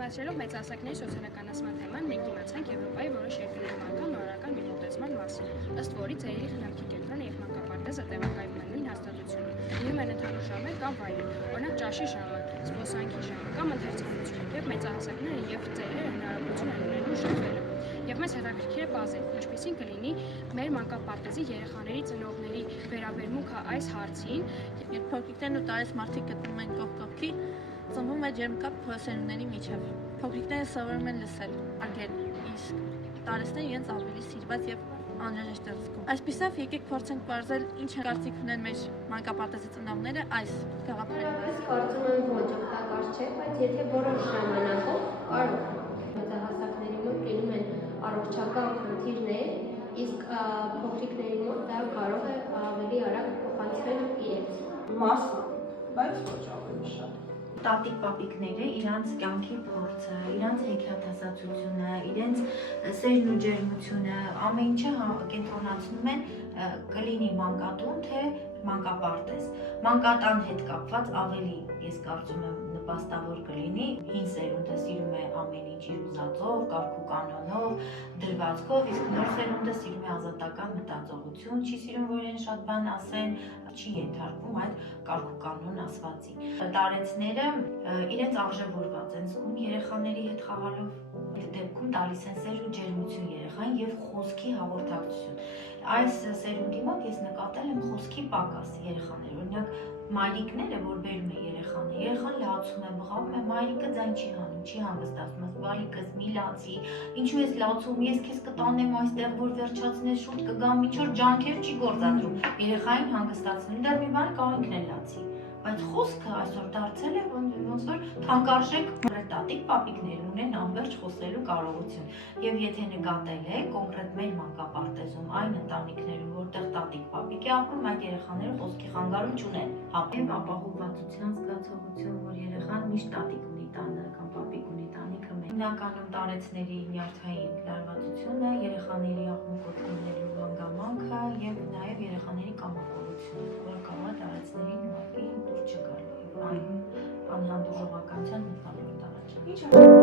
Անդրադարձելով մեծահասակների սոցիալականացման թեման, մենք իմացանք Եվրոպայի որոշ երկրների մանկան նորական մի մոտեցման մասին, ըստ որի ծերերի խնամքի կենտրոնը եւ մանկապարտեզը տեղակայվում են նույն հաստատությունում, լինում են ընդհանուր ժամեր կամ վայրեր, օրինակ ճաշի ժամը, զբոսանքի ժամը կամ ընթերցանությունը, եւ մեծահասակները եւ ծերերը հնարավորություն են ունենում շփվելու։ Եվ մեզ հետաքրքիր է բազել, ինչպիսին կլինի մեր մանկապարտեզի երեխաների ծնողների վերաբերմունքը այս հարցին, երբ փոքրիկներն ու տարեց մարդիկ գտնվում են կողք կողքի, ծնվում է ջերմ կապ սերունդների միջև։ Փոքրիկները սովորում են լսել, արգել, իսկ տարեցները իրենց ավելի սիրված եւ անհրաժեշտ են զգում։ Այսպիսով, եկեք փորձենք պարզել ինչ կարծիք ունեն մեր մանկապարտեզի ծնողները այս գաղափարի մասին։ Կարծում եմ ոչ օգտակար չէ, բայց եթե որոշ ժամանակով կարող մեծահասակների մոտ լինում են առողջական խնդիրներ, իսկ փոքրիկների մոտ դա կարող է ավելի արագ փոխանցվել իրենց մասը, բայց ոչ ավելի շատ։ Տատիկ պապիկները իրանց կյանքի փորձը, իրանց հեքիաթասացությունը, իրենց սերն ու ջերմությունը, ամեն ինչը կենտրոնացնում են կլինի մանկատուն, թե մանկապարտեզ։ Մանկատան հետ կապված ավելի, ես կարծում եմ, նպաստավոր կլինի, հին սերունդը սիրում է ամեն ինչ իր ուզածով, կարգու կանոնով, դրվածքով, իսկ նոր սերունդը սիրում է ազատական մտածողություն, չի սիրում, որ իրեն շատ բան ասեն, չի ենթարկվում այդ կարգու կանոն ասվածի։ Տարեցները իրենց արժևորված են զգում երեխաների հետ խաղալով, դեպքում տալիս են սեր ու ջերմություն երեխային եւ խոսքի հաղորդակցություն։ Այս սերունդի մոտ ես նկատել եմ խոսքի պակաս երեխաներ, օրինակ մայրիկները, որ բերում է երեխան լացում է, բղավում է, մայրիկը ձայն չի հանում, չի հանգստացնում, ասում բալիկս մի լացի, ինչու ես լացում, ես քեզ կտանեմ այստեղ, որ վերջացնես, շուտ կգամ, ինչ որ ջանքեր չի գործադրում, երեխային հանգստացնում, դեռ մի բան կարող ինքն էլ լացի, բայց խոսքը այսօր դարձել է ոնց որ թանկարժեք տատիկ պապիկներ ունեն անվերջ խոսելու կարողություն, եւ եթե նկատել եք կոնկրետ մեր մանկապարտեզում այն ընտանիքներում, որտեղ տատիկ պապիկ է ապրում, այդ երեխաները խոսքի խանգարում չունեն, հապեւ ապահովվածության զգացողություն, որ երեխան միշտ տատիկ ունի տանը կամ պապիկ ունի տանիքը մեկ։ Հիմնականում տարեցների նյարդային լարվածությունը, երեխաների աղմուկությունների հանգամանքը եւ նաեւ երեխաների կամակորությունը, որը կարող է տարեցներին ուղղակի դուր չգալ, անհանդուրժողականության մտնոլորտ առաջ։